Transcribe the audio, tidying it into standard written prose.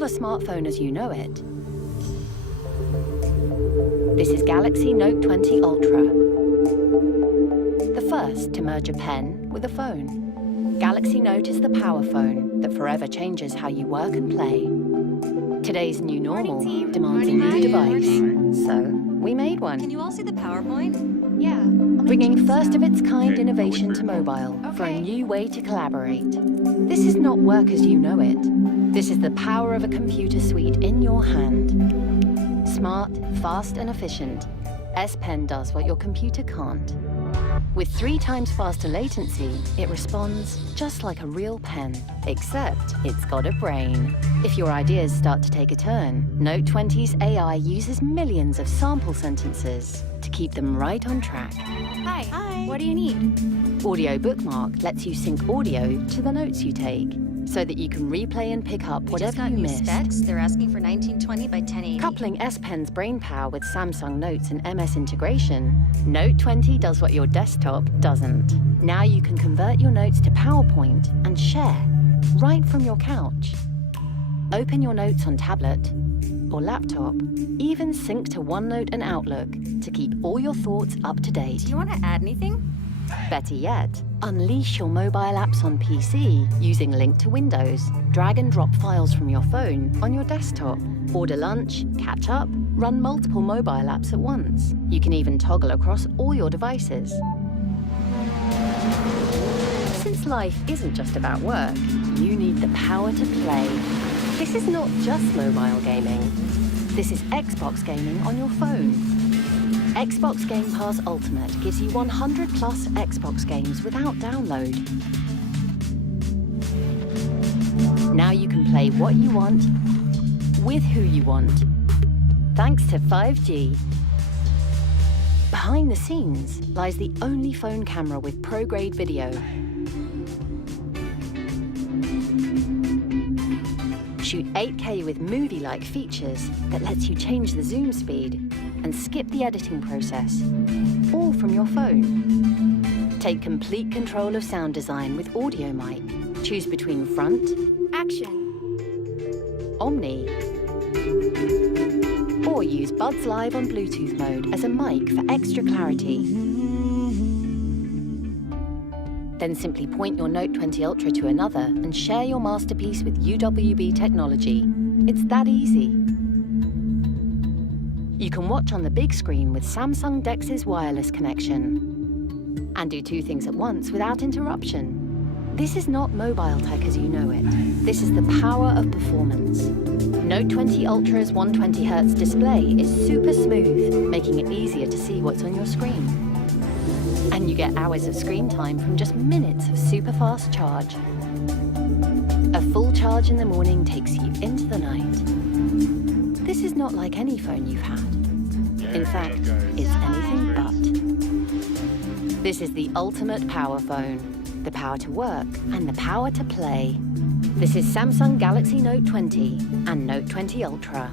not a smartphone as you know it. This is Galaxy Note 20 Ultra, the first to merge a pen with a phone. Galaxy Note is the power phone that forever changes how you work and play. Today's new normal demands a new device, so we made one. Can you all see the PowerPoint? Yeah. Bringing first-of-its-kind innovation to mobile for a new way to collaborate. This is not work as you know it. This is the power of a computer suite in your hand. Smart, fast, and efficient, S Pen does what your computer can't. With 3 times faster latency, it responds just like a real pen, except it's got a brain. If your ideas start to take a turn, Note 20's AI uses millions of sample sentences to keep them right on track. Hi. Hi. What do you need? Audio Bookmark lets you sync audio to the notes you take, so that you can replay and pick up whatever you missed. Specs. They're asking for 1920 by 1080. Coupling S Pen's brainpower with Samsung Notes and MS integration, Note 20 does what your desktop doesn't. Now you can convert your notes to PowerPoint and share right from your couch. Open your notes on tablet or laptop, even sync to OneNote and Outlook to keep all your thoughts up to date. Do you want to add anything? Better yet, unleash your mobile apps on PC using Link to Windows. Drag and drop files from your phone on your desktop. Order lunch, catch up, run multiple mobile apps at once. You can even toggle across all your devices. Since life isn't just about work, you need the power to play. This is not just mobile gaming. This is Xbox gaming on your phone. Xbox Game Pass Ultimate gives you 100 plus Xbox games without download. Now you can play what you want, with who you want, thanks to 5G. Behind the scenes lies the only phone camera with pro-grade video. Shoot 8K with movie-like features that lets you change the zoom speed and skip the editing process, all from your phone. Take complete control of sound design with Audio Mic. Choose between front, Action. Omni, or use Buds Live on Bluetooth mode as a mic for extra clarity. Then simply point your Note 20 Ultra to another and share your masterpiece with UWB technology. It's that easy. You can watch on the big screen with Samsung DeX's wireless connection and do 2 things at once without interruption. This is not mobile tech as you know it. This is the power of performance. Note 20 Ultra's 120Hz display is super smooth, making it easier to see what's on your screen. And you get hours of screen time from just minutes of super fast charge. A full charge in the morning takes you into the night. This is not like any phone you've had. In fact, it's anything but. This is the ultimate power phone. The power to work and the power to play. This is Samsung Galaxy Note 20 and Note 20 Ultra.